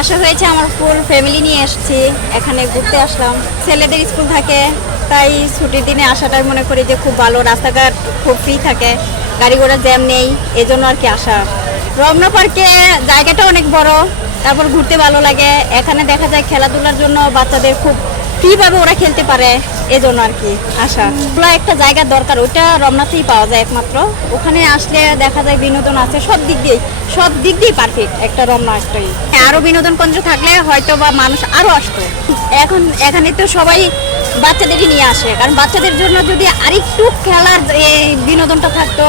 আশা হয়েছে, আমার full family নিয়ে এসেছি, এখানে ঘুরতে আসলাম। ছেলেদের স্কুল থাকে, তাই ছুটির দিনে আসাটাই মনে করি যে খুব ভালো। রাস্তাঘাট খুব ফ্রি থাকে, গাড়ি ঘোড়া জ্যাম নেই, এজন্য আর কি আসা। রমনা পার্কে জায়গাটা অনেক বড়, তারপর ঘুরতে ভালো লাগে। এখানে দেখা যায় খেলাধুলার জন্য বাচ্চাদের খুব ফ্রিভাবে ওরা খেলতে পারে, এজন্য আর কি আসা। খোলা একটা জায়গার দরকার, ওইটা রমনাতেই পাওয়া যায় একমাত্র। ওখানে আসলে দেখা যায় বিনোদন আছে সব দিক দিয়ে পারফেক্ট একটা রমনা একটাই। আরো বিনোদন কেন্দ্র থাকলে হয়তো বা মানুষ আরো আসতো। এখন এখানে তো সবাই বাচ্চাদেরই নিয়ে আসে, কারণ বাচ্চাদের জন্য যদি আরেকটু খেলার এই বিনোদনটা থাকতো,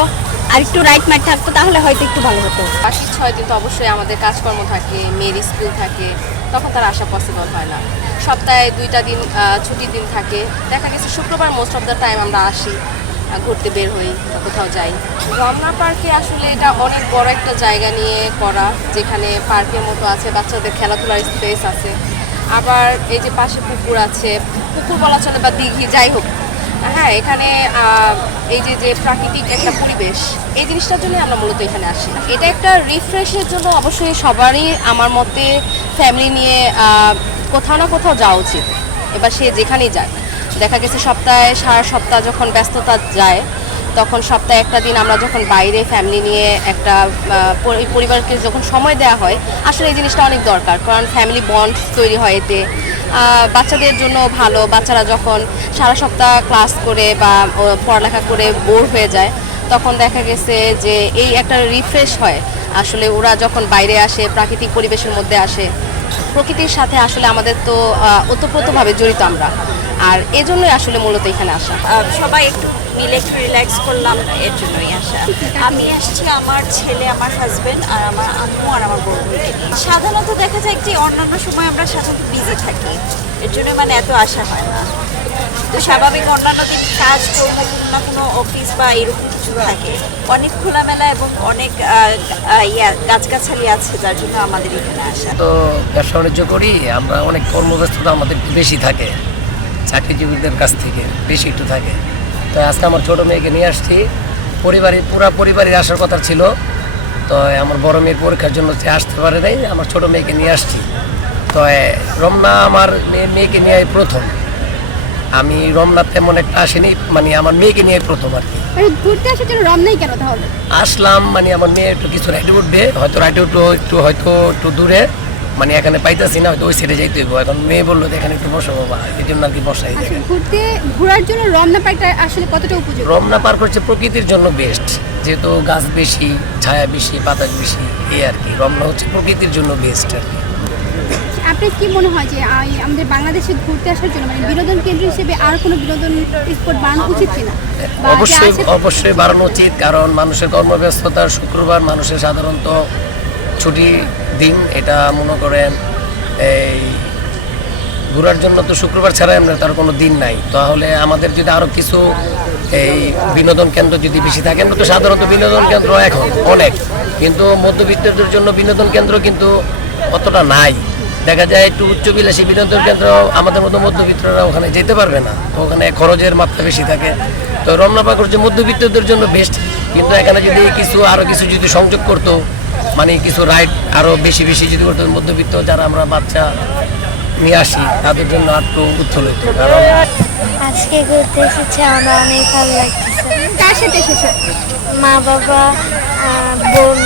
আরেকটু রাইট মাইট থাকতো, তাহলে হয়তো একটু ভালো হতো। মাসিক 6 দিন তো অবশ্যই আমাদের কাজকর্ম থাকে, মেয়ের স্কুল থাকে, তখন তার আসা পসিবল হয় না। সপ্তাহে 2টা দিন ছুটির দিন থাকে। দেখা গেছে শুক্রবার মোস্ট অফ দ্য টাইম আমরা আসি, ঘুরতে বের হই বা কোথাও যাই। রমনা পার্কে আসলে এটা অনেক বড় একটা জায়গা নিয়ে করা, যেখানে পার্কের মতো আছে, বাচ্চাদের খেলাধুলার স্পেস আছে। আবার এই যে পাশে পুকুর আছে, পুকুর বলা চলে বা দিঘি, যাই হোক। হ্যাঁ, এখানে এই যে প্রাকৃতিক একটা পরিবেশ, এই জিনিসটার জন্য আমরা মূলত এখানে আসি। এটা একটা রিফ্রেশের জন্য অবশ্যই সবারই আমার মতে ফ্যামিলি নিয়ে কোথাও না কোথাও যাওয়া উচিত। এবার সে যেখানেই যায়, দেখা গেছে সপ্তাহে সারা সপ্তাহ যখন ব্যস্ততা যায়, তখন সপ্তাহে একটা দিন আমরা যখন বাইরে ফ্যামিলি নিয়ে একটা পরিবারকে যখন সময় দেওয়া হয়, আসলে এই জিনিসটা অনেক দরকার। কারণ ফ্যামিলি বন্ড তৈরি হয় এতে। বাচ্চাদের জন্য ভালো, বাচ্চারা যখন সারা সপ্তাহ ক্লাস করে বা পড়ালেখা করে বোর হয়ে যায়, তখন দেখা গেছে যে এই একটা রিফ্রেশ হয়। আসলে ওরা যখন বাইরে আসে, প্রাকৃতিক পরিবেশের মধ্যে আসে, প্রকৃতির সাথে আসলে আমাদের তো ওতপ্রোতভাবে জড়িত আমরা, আর এজন্যই আসলে মূলত এখানে আসা। সবাই একটু মিলে একটু রিল্যাক্স করলাম, এর জন্যই আসা। আমি আসছি আমার ছেলে, আমার হাজবেন্ড আর আমার আম্মু আর আমার বন্ধুকে নিয়ে। সাধারণত দেখা যায় যে অন্যান্য সময় আমরা সাধারণত বিজি থাকি, এর জন্য মানে এত আসা হয় না। তো স্বাভাবিক অন্যান্য দিন কাজ করবো, কোনো না কোনো অফিস বা এরকম কিছু থাকে, অনেক খোলামেলা এবং অনেক গাছগাছালি আছে, যার জন্য আমাদের এখানে আসা। তো ব্যবসা বাণিজ্য করি আমরা, অনেক কর্মব্যস্ততা আমাদের একটু বেশি থাকে, চাকরিজীবীদের কাছ থেকে বেশি একটু থাকে। তো আজকে আমার ছোটো মেয়েকে নিয়ে আসছি, পুরা পরিবারের আসার কথা ছিল। তো আমার বড় মেয়ের পরীক্ষার জন্য সে আসতে পারে নাই, আমার ছোটো মেয়েকে নিয়ে আসছি। তো রমনা আমার মেয়েকে নিয়ে প্রথম, আমি রমনা তেমন একটা আসিনি, মানে আমার মেয়েকে নিয়ে প্রথম আর কি। ঘুরতে আসার জন্য রমনাই কেন তাহলে? আসলাম মানে আমার মেয়ে একটু কিছু রাইডে উঠবে, হয়তো রাইডে হয়তো একটু দূরে, মানে এখানে পাইতেছি না, হয়তো ওই সাইডে যাইতে হইব। এখন মেয়ে বললো যে এখানে একটু বসো বাবা, এই জন্য আর কি বসাই। ঘোরার জন্য রমনা পার্কটা আসলে কতটা উপযোগী? রমনা পার্ক হচ্ছে প্রকৃতির জন্য বেস্ট, যেহেতু গাছ বেশি, ছায়া বেশি, বাতাস বেশি, এই আর কি। রমনা হচ্ছে প্রকৃতির জন্য বেস্ট আর কি। আপনার কি মনে হয় যে আমাদের বাংলাদেশে ঘুরতে আসার জন্য মানে বিনোদন কেন্দ্র হিসেবে আর কোনো বিনোদন স্পট বানানো উচিত কিনা? অবশ্যই বাড়ানো উচিত, কারণ মানুষের কর্মব্যস্ততা, শুক্রবার মানুষের সাধারণত ছুটি দিন। এটা মনে করেন এই ঘোরার জন্য তো শুক্রবার ছাড়া আমরা তার কোনো দিন নাই। তাহলে আমাদের যদি আরও কিছু এই বিনোদন কেন্দ্র যদি বেশি থাকে, তো সাধারণত বিনোদন কেন্দ্র এখন অনেক, কিন্তু মধ্যবিত্তদের জন্য বিনোদন কেন্দ্র কিন্তু অতটা নাই। দেখা যায় একটু উচ্চবিলাসী বিনোদন কেন্দ্র আমাদের মতো মধ্যবিত্তরা ওখানে যেতে পারবে না, তো ওখানে খরচের মাত্রা বেশি থাকে। তো রমনা পার্ক হচ্ছে মধ্যবিত্তদের জন্য বেস্ট, কিন্তু এখানে যদি আরও কিছু যদি সংযোগ করতো, মানে কিছু রাইড আরও বেশি যদি করতো, মধ্যবিত্ত যারা আমরা বাচ্চা নিয়ে আসি তাদের জন্য একটু উচ্ছল হইতো। কারণ আজকে ঘুরতে এসেছি, আমরা অনেক ভালো লাগতেছে। কার সাথে এসেছো? মা বাবা বোন